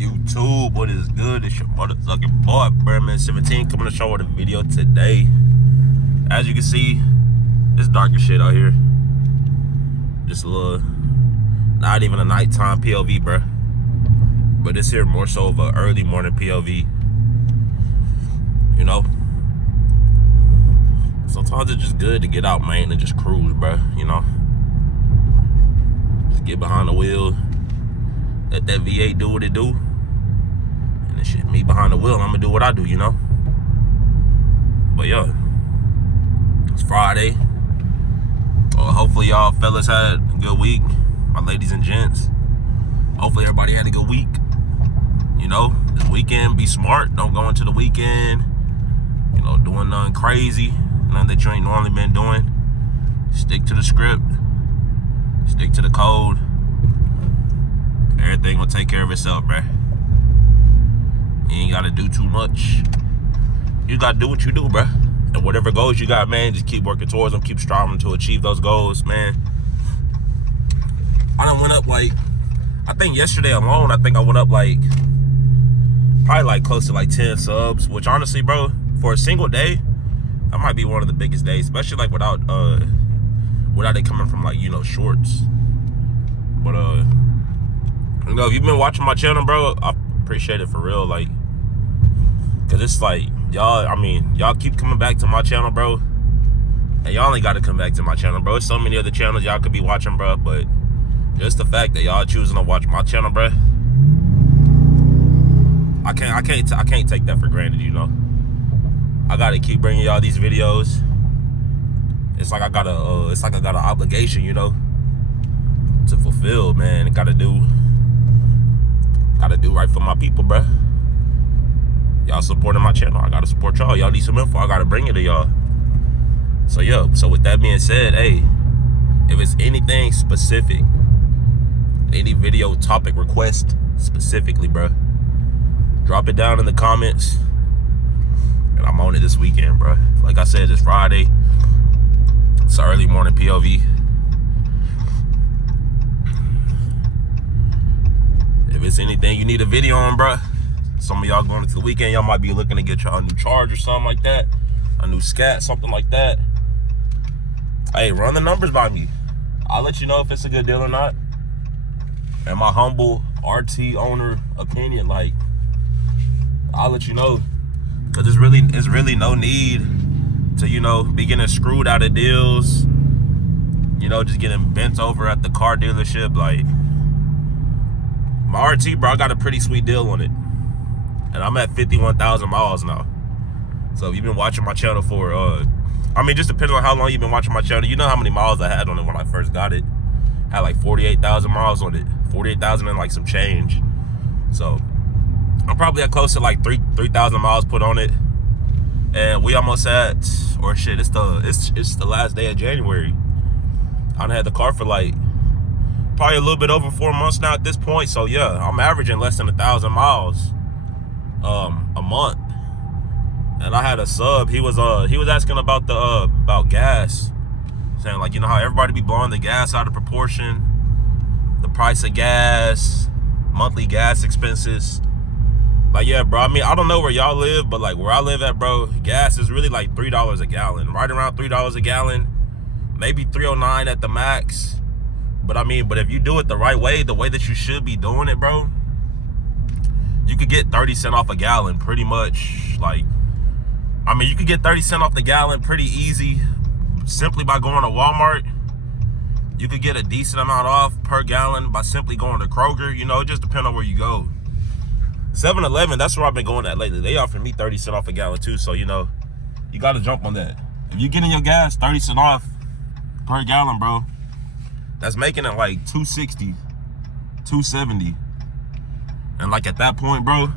YouTube, what is good? It's your motherfucking boy, Birdman17, coming to show with a video today. As you can see, it's dark as shit out here. Just a little, not even a nighttime POV, bruh. But this here more so of an early morning POV. You know? Sometimes it's just good to get out, man, and just cruise, bruh, you know? Just get behind the wheel. Let that V8 do what it do. And this shit, me behind the wheel, I'm gonna do what I do, you know? But yeah, it's Friday. Well, hopefully y'all fellas had a good week. My ladies and gents. Hopefully everybody had a good week. You know, this weekend, be smart. Don't go into the weekend, you know, doing nothing crazy. Nothing that you ain't normally been doing. Stick to the script. Stick to the code. Everything will take care of itself, bruh. You ain't gotta do too much. You gotta do what you do, bruh. And whatever goals you got, man, just keep working towards them. Keep striving to achieve those goals, man. I done went up like, I think yesterday alone, I think I went up like, probably like close to like 10 subs. Which honestly, bro, for a single day, that might be one of the biggest days. Especially like without it coming from like, you know, shorts. But you know, if you've been watching my channel, bro, I appreciate it for real, like, cause it's like, y'all, I mean, y'all keep coming back to my channel, bro, and y'all only gotta come back to my channel, bro. There's so many other channels y'all could be watching, bro, but just the fact that y'all choosing to watch my channel, bro, I can't take that for granted, you know. I gotta keep bringing y'all these videos. It's like I got an obligation, you know, to fulfill, man. I gotta do right for my people, bruh. Y'all supporting my channel, I gotta support y'all. Y'all need some info, I gotta bring it to y'all. So yo, so with that being said, hey, if it's anything specific, any video topic request specifically, bruh, drop it down in the comments, and I'm on it this weekend, bruh. Like I said, it's Friday. It's an early morning POV. If it's anything you need a video on, bruh, some of y'all going into the weekend, y'all might be looking to get y'all a new charge or something like that, a new scat, something like that. Hey, run the numbers by me. I'll let you know if it's a good deal or not. And my humble RT owner opinion, like, I'll let you know, cause it's really no need to, you know, be getting screwed out of deals. You know, just getting bent over at the car dealership, like. My RT, bro, I got a pretty sweet deal on it. And I'm at 51,000 miles now. So if you've been watching my channel for, I mean, just depending on how long you've been watching my channel, you know how many miles I had on it when I first got it. I had like 48,000 miles on it. 48,000 and like some change. So I'm probably at close to like 3,000 miles put on it. And we almost at, or shit, it's the last day of January. I done had the car for like, probably a little bit over 4 months now at this point. So yeah, I'm averaging less than 1,000 miles a month. And I had a sub. He was asking about the about gas, saying like, you know how everybody be blowing the gas out of proportion, the price of gas, monthly gas expenses. Like, yeah, bro, I mean, I don't know where y'all live, but like where I live at, bro, gas is really like $3 a gallon, right around $3 a gallon, maybe $3.09 at the max. But I mean, if you do it the right way, the way that you should be doing it, bro, you could get 30 cents off a gallon pretty much. Like, I mean, you could get 30 cents off the gallon pretty easy simply by going to Walmart. You could get a decent amount off per gallon by simply going to Kroger. You know, it just depends on where you go. 7-Eleven, that's where I've been going at lately. They offer me 30 cents off a gallon too, so, you know, you got to jump on that. If you're getting your gas 30 cents off per gallon, bro, that's making it like $2.60, $2.70. And like at that point, bro,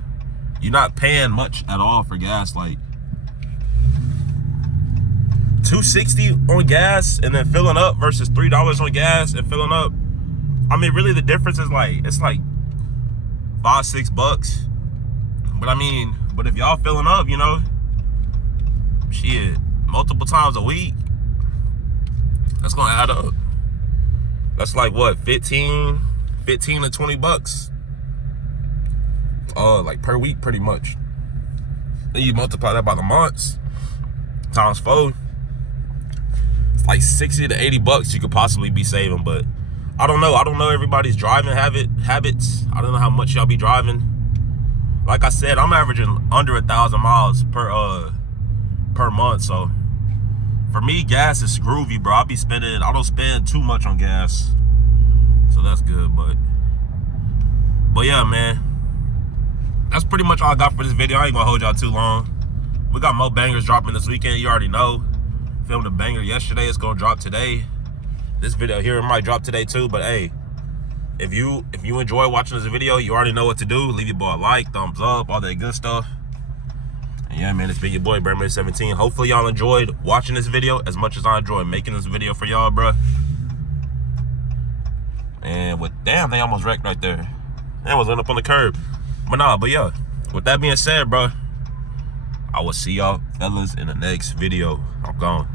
you're not paying much at all for gas. Like $2.60 on gas and then filling up versus $3 on gas and filling up. I mean, really the difference is like, it's like $5-6. But I mean, but if y'all filling up, you know, shit, multiple times a week, that's gonna add up. That's like what, 15 to 20 bucks like per week, pretty much. Then you multiply that by the months times 4. It's like 60 to 80 bucks you could possibly be saving. But I don't know. I don't know everybody's driving habits. I don't know how much y'all be driving. Like I said, I'm averaging under 1,000 miles per month. So for me, gas is groovy, bro. I don't spend too much on gas, so that's good. But yeah, man, that's pretty much all I got for this video. I ain't gonna hold y'all too long. We got more bangers dropping this weekend. You already know. Filmed a banger yesterday. It's gonna drop today. This video here might drop today too. But hey, if you enjoy watching this video, you already know what to do. Leave your boy a like, thumbs up, all that good stuff. And yeah, man, it's been your boy Bearman17. Hopefully y'all enjoyed watching this video as much as I enjoyed making this video for y'all, bro. And damn, they almost wrecked right there. They almost went up on the curb. But yeah, with that being said, bro, I will see y'all fellas in the next video. I'm gone.